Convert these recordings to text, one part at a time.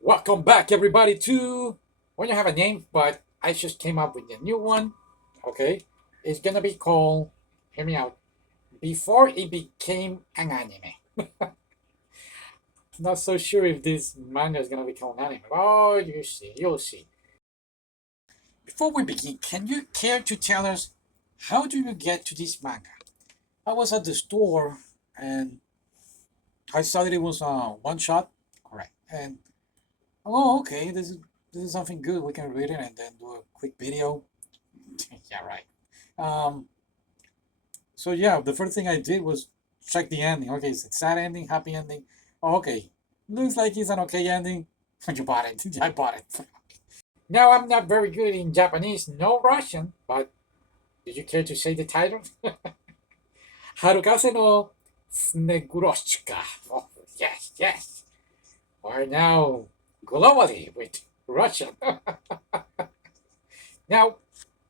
Welcome back, everybody, to When You Have a Name, but I just came up with a new one. Okay, it's gonna be called. Hear me out. Before it became an anime. Not so sure if this manga is gonna become an anime. Oh, you see, you'll see. Before we begin, can you care to tell us how do you get to this manga? I was at the store and I saw that it was one shot. Correct. And oh, okay, this is something good. We can read it and then do a quick video. Yeah, right. Um, so yeah, the first thing I did was check the ending. Okay, is it sad ending, happy ending? Oh, okay, looks like it's an okay ending. You bought it. I bought it. Now I'm not very good in Japanese, no Russian, but did you care to say the title? Harukaze no Snegurochka. Oh, yes, yes. We're now globally with Russian. Now,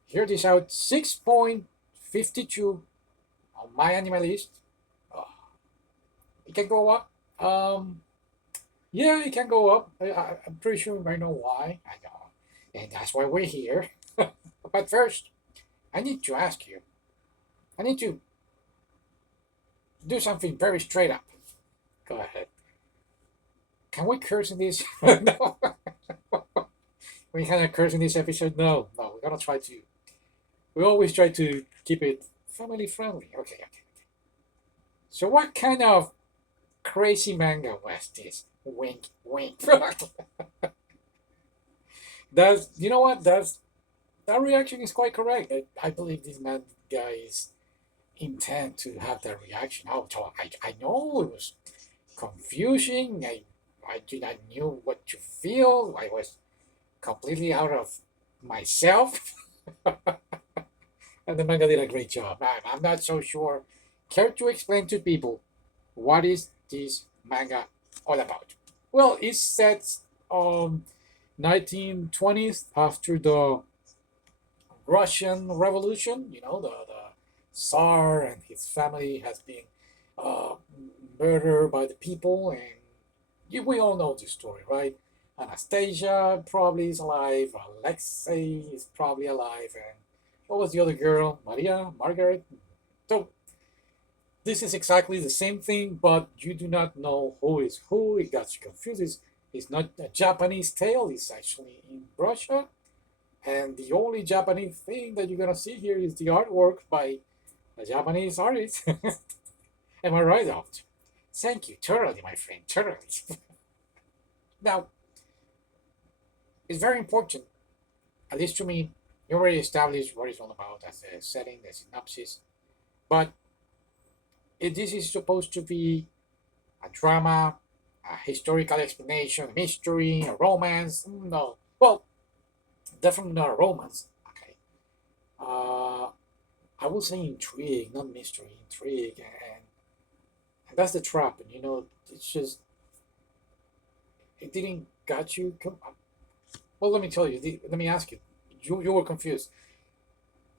here this out 6.52 on my anime list. Oh, it can go up. Yeah, it can go up. I'm pretty sure you might know why. I know. And that's why we're here. But first, I need to ask you. I need to do something very straight up. Go ahead. Can we curse in this? No. We cannot curse in this episode? No, no. We're gonna try to. We always try to keep it family friendly. Okay, okay. So, what kind of crazy manga was this? Wink, wink. That's you know what? That reaction is quite correct. I believe this man guys intend to have that reaction. Oh, so I know it was confusing. I did not knew what to feel. I was completely out of myself. And the manga did a great job. I'm not so sure. Care to explain to people what is this manga all about? Well, it's set 1920s after the Russian Revolution. You know, the Tsar and his family has been uh, murdered by the people, and we all know the story, right? Anastasia probably is alive. Alexei is probably alive, and what was the other girl? Maria, Margaret. So this is exactly the same thing, but you do not know who is who. It got you confused. It's not a Japanese tale. It's actually in Russia, and the only Japanese thing that you're gonna see here is the artwork by a Japanese artist. Am I right, Doctor? Thank you, totally, my friend, totally. Now, it's very important, at least to me. You already established what it's all about as a setting, the synopsis, but this is supposed to be a drama, a historical explanation, a mystery, a romance. No, well, definitely not a romance. Okay, uh, I will say intrigue, not mystery, intrigue, and that's the trap. And it's just it didn't got you. Well, let me tell you. Let me ask you. You were confused.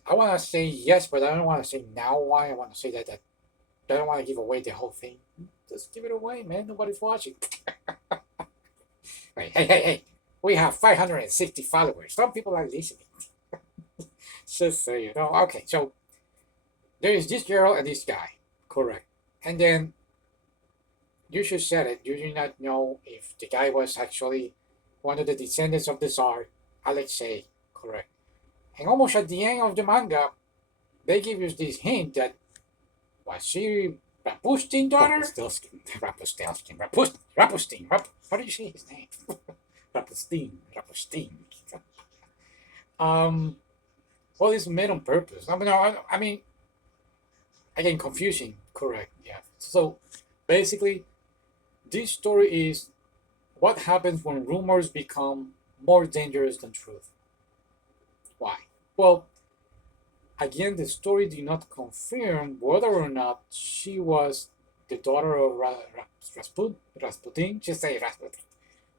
I want to say yes, but I don't want to say now why. I want to say that I don't want to give away the whole thing. Just give it away, man. Nobody's watching. Hey, hey, hey, hey. We have 560 followers. Some people are listening. Just so you know. Okay, so there is this girl and this guy. Correct. And then you just said it. You do not know if the guy was actually one of the descendants of the Tsar, Alexei. Correct. And almost at the end of the manga, they give you this hint that was she Rapustin daughter? Rapustin. How do you say his name? Rapustin. Um, well, it's made on purpose. I mean, again, confusing. Correct. Yeah. So basically, this story is what happens when rumors become more dangerous than truth. Why? Well, again, the story did not confirm whether or not she was the daughter of Rasputin. Just say Rasputin.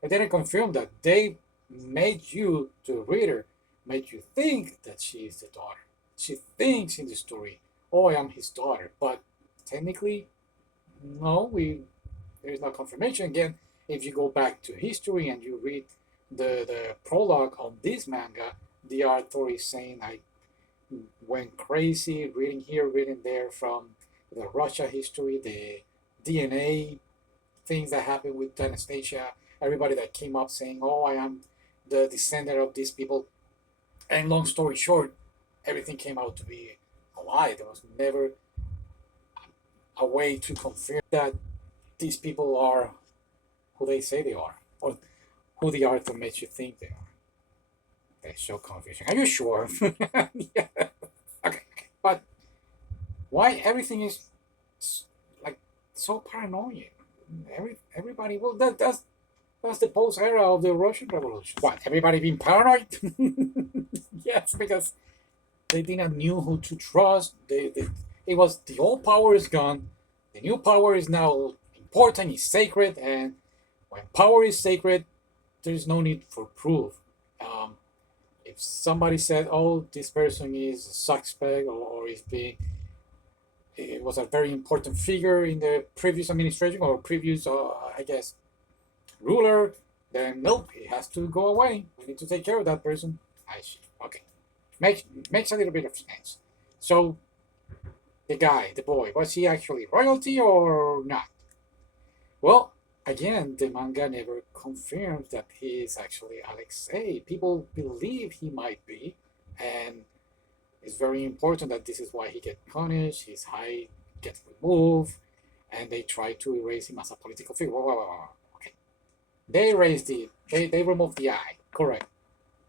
It didn't confirm that. They made you, the reader, made you think that she is the daughter. She thinks in the story, oh, I am his daughter. But technically, No, there is no confirmation. Again, if you go back to history and you read the prologue on this manga, the author is saying I went crazy reading here, reading there from the Russia history, the DNA things that happened with Anastasia, everybody that came up saying, "Oh, I am the descendant of these people." And long story short, everything came out to be a lie. There was never a way to confirm that these people are who they say they are, or who the author makes you think they are. That's so confusing. Are you sure? Yeah. Okay. But why everything is like so paranoid? Everybody. Well, that's the post era of the Russian Revolution. What? Everybody being paranoid? Yes, because they didn't knew who to trust. It was the old power is gone. The new power is now important. It's sacred, and when power is sacred, there is no need for proof. Um, if somebody said, "Oh, this person is a suspect," or is being it was a very important figure in the previous administration or previous, I guess, ruler, then nope, he has to go away. We need to take care of that person. I see. Okay, makes a little bit of sense. So the guy, the boy, was he actually royalty or not? Well, again, the manga never confirms that he is actually Alexei. People believe he might be, and it's very important that this is why he gets punished. His height gets removed, and they try to erase him as a political figure. Whoa, whoa, whoa, whoa. Okay, they removed the eye. Correct.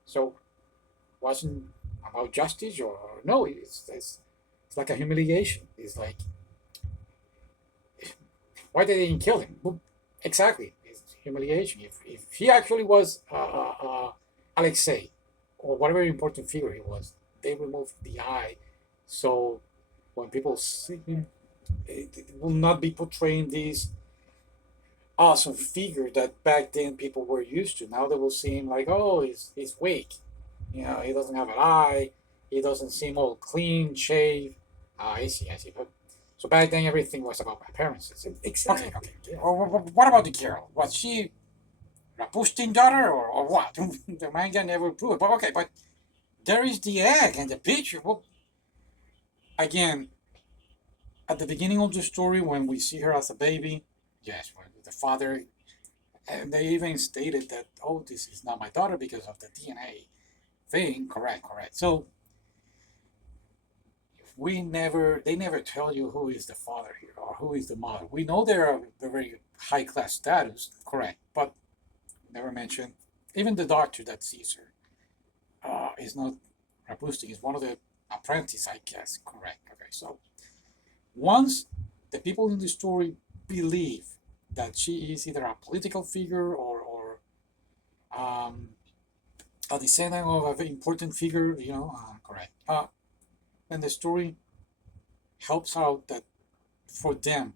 So wasn't about justice or no? It's like a humiliation. It's like why they didn't kill him? Well, exactly, it's humiliation. If he actually was Alexei or whatever important figure he was, they removed the eye, so when people see him, it will not be portraying this awesome figure that back then people were used to. Now they will see him like, oh, he's weak. You know, he doesn't have an eye. He doesn't seem all clean, shaved. I see, I see. But, so back then everything was about appearances. Exactly. Okay, okay. What about the girl? Was she Rapushtin daughter or what? The manga never proved. But okay, but there is the egg and the picture. Well, again, at the beginning of the story, when we see her as a baby, yes, when the father, and they even stated that, oh, this is not my daughter because of the DNA thing. Correct, correct. So they never tell you who is the father here or who is the mother. We know they're a very high class status, correct, but never mention. Even the doctor that sees her is not Rapustik, is one of the apprentices, I guess, correct. Okay, so once the people in the story believe that she is either a political figure or a descendant of an important figure, correct. And the story helps out that for them,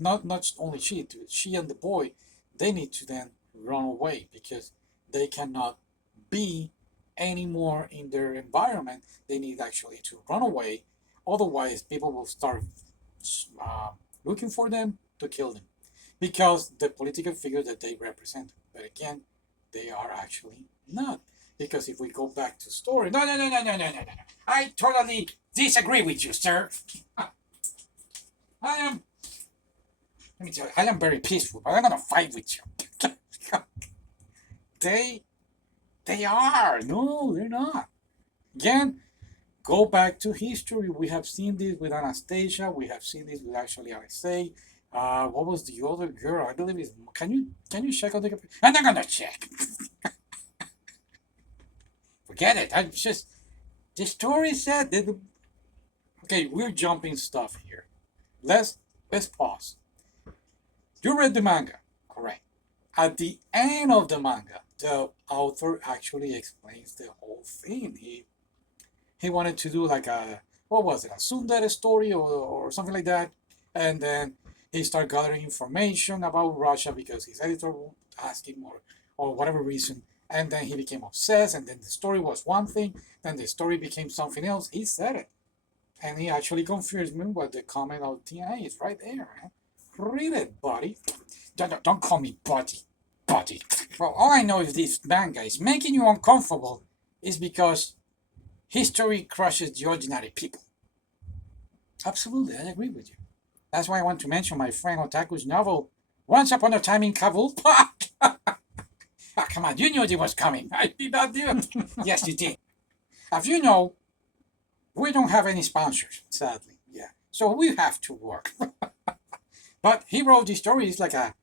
not only she and the boy, they need to then run away because they cannot be anymore in their environment. They need actually to run away, otherwise people will start uh, looking for them to kill them because the political figure that they represent. But again, they are actually not. Because if we go back to story, no. I totally disagree with you, sir. I am. Let me tell you, I am very peaceful, but I'm gonna fight with you. they, they are. No, they're not. Again, go back to history. We have seen this with Anastasia. We have seen this with actually Alexei. What was the other girl? I believe is. Can you check on the? I'm not gonna check. Forget it. I just the story said that. Okay, we're jumping stuff here. Let's pause. You read the manga, correct? At the end of the manga, the author actually explains the whole thing. He wanted to do like a what was it, a Sundar story or something like that, and then he started gathering information about Russia because his editor would ask him or whatever reason, and then he became obsessed, and then the story was one thing, then the story became something else. He said it, and he actually confirms me what the comment of TNA is right there. Man. Read it, buddy. Don't call me buddy. Buddy. Well, all I know if this manga is making you uncomfortable is because history crushes the ordinary people. Absolutely, I agree with you. That's why I want to mention my friend Otaku's novel, Once Upon a Time in Kabul. Come on, you knew it was coming. I did not do it. Yes, you did. As you know, we don't have any sponsors, sadly. Yeah. So we have to work. But he wrote these stories like a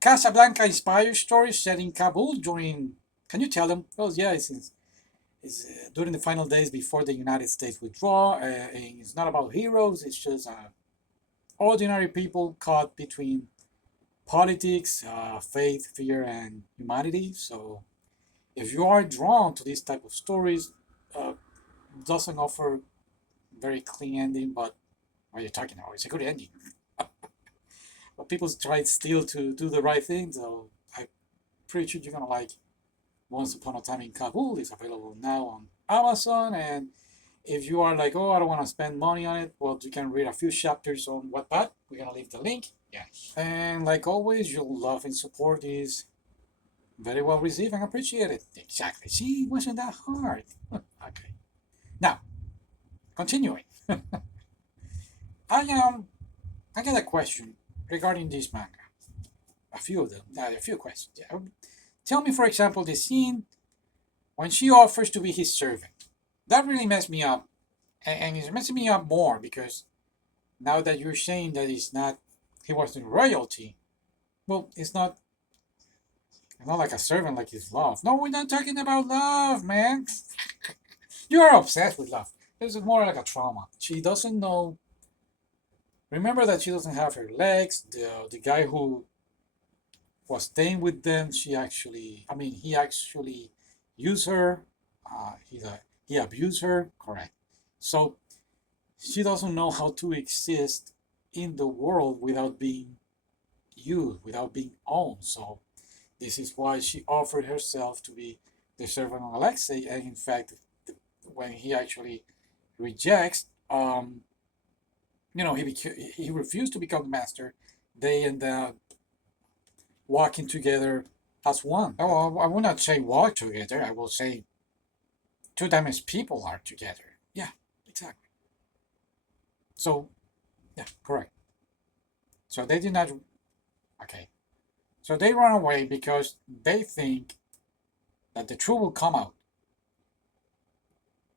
Casablanca inspired story set in Kabul during. Can you tell them? Oh, yeah, it's during the final days before the United States withdraw. And it's not about heroes, it's just ordinary people caught between politics, faith, fear, and humanity. So if you are drawn to this type of stories, uh, doesn't offer very clean ending, but what are you talking about? It's a good ending. But people try still to do the right thing, so I'm pretty sure you're gonna like Once Upon a Time in Kabul. Is available now on Amazon, and if you are like, oh, I don't want to spend money on it, well, you can read a few chapters on Wattpad. We're gonna leave the link. Yeah. And like always, your love and support is very well received and appreciated. Exactly. See, it wasn't that hard. Okay. Now, continuing. I I got a question regarding this manga. A few of them. A few questions. Yeah. Tell me, for example, the scene when she offers to be his servant. That really messed me up, and it's messing me up more because now that you're saying that it's not, he wasn't royalty. Well, it's not like a servant like his love. No, we're not talking about love, man. You are obsessed with love. This is more like a trauma. She doesn't know. Remember that she doesn't have her legs. The guy who was staying with them, he actually used her. He abused her. Correct. So she doesn't know how to exist in the world without being used, without being owned. So this is why she offered herself to be the servant of Alexei. And in fact, when he actually rejects, he refused to become the master. They end up walking together as one. Oh, I will not say walk together. I will say two dimensional people are together. Yeah, exactly. So, yeah, correct. So they did not. Okay. So they run away because they think that the truth will come out.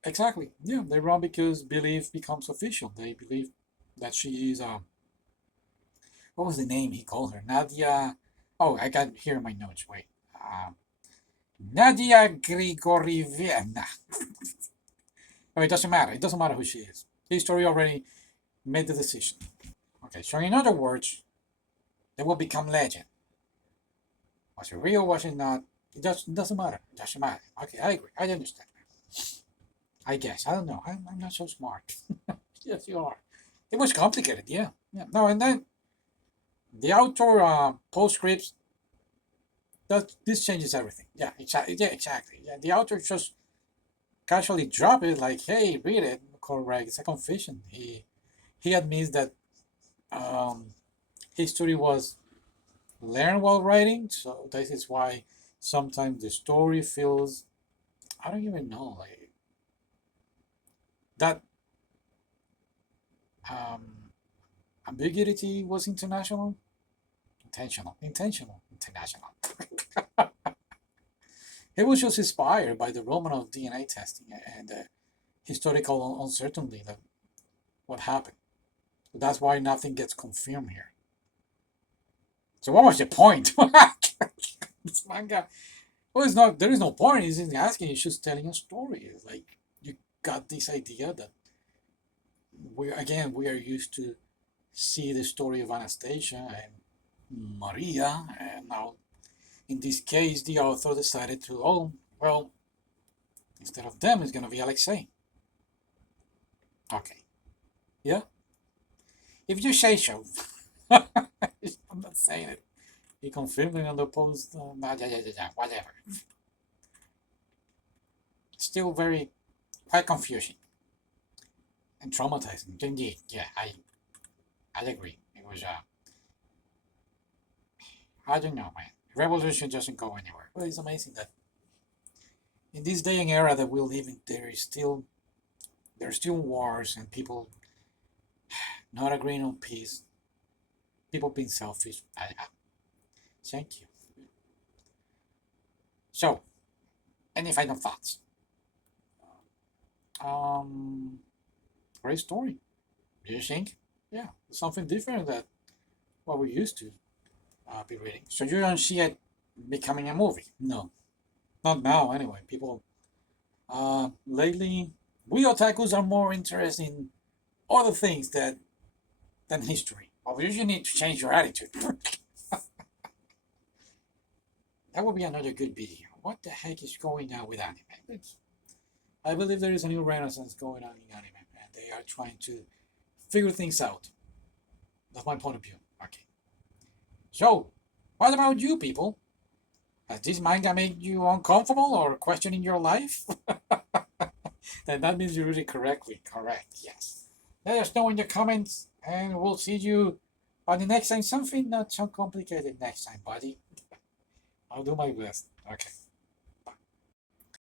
Exactly. Yeah, they run because belief becomes official. They believe that she is what was the name he called her? Nadia. Oh, I got here in my notes. Wait. Nadia Grigorievna. Oh, it doesn't matter. It doesn't matter who she is. History already made the decision. Okay, so in other words, they will become legend. Was it real? Was it not? It doesn't matter. It doesn't matter. Okay, I agree. I understand. I guess. I don't know. I'm not so smart. Yes, you are. It was complicated. Yeah. Yeah. No, and then the outdoor postscripts. That this changes everything. Yeah. Exactly. Yeah. Exactly. Yeah. The author just casually drop it like, "Hey, read it." Correct. It's a confession. He admits that um, history was learned while writing. So this is why sometimes the story feels, I don't even know, like that um, ambiguity was intentional. He was just inspired by the Roman of DNA testing and the historical uncertainty that what happened. So that's why nothing gets confirmed here. So what was the point? This manga. Well, it's not. There is no point. He's asking. He's just telling a story. It's like you got this idea that we are used to see the story of Anastasia and Maria, and now in this case, the author decided to, oh, well, instead of them, it's going to be Alexei. Okay. Yeah. If you say so. I'm not saying it. He confirmed it on the post. Whatever. Still very, quite confusing and traumatizing. Indeed. Yeah, I agree. It was I don't know, man. Revolution doesn't go anywhere. But it's amazing that in this day and era that we live in, there's still wars and people not agreeing on peace. People being selfish. Thank you. So, any final thoughts? Um, Great story. Do you think? Yeah, something different that what we used to be reading. So you don't see it becoming a movie? No, not now anyway. People lately, we otakus are more interested in other things than history. Obviously, you need to change your attitude. That would be another good video. What the heck is going on with anime? I believe there is a new renaissance going on in anime, and they are trying to figure things out. That's my point of view. Okay. So, what about you people? Has this manga made you uncomfortable or questioning your life? Then that means you read it correctly. Correct, yes. Let us know in the comments, and we'll see you on the next time. Something not so complicated next time, buddy. I'll do my best. Okay.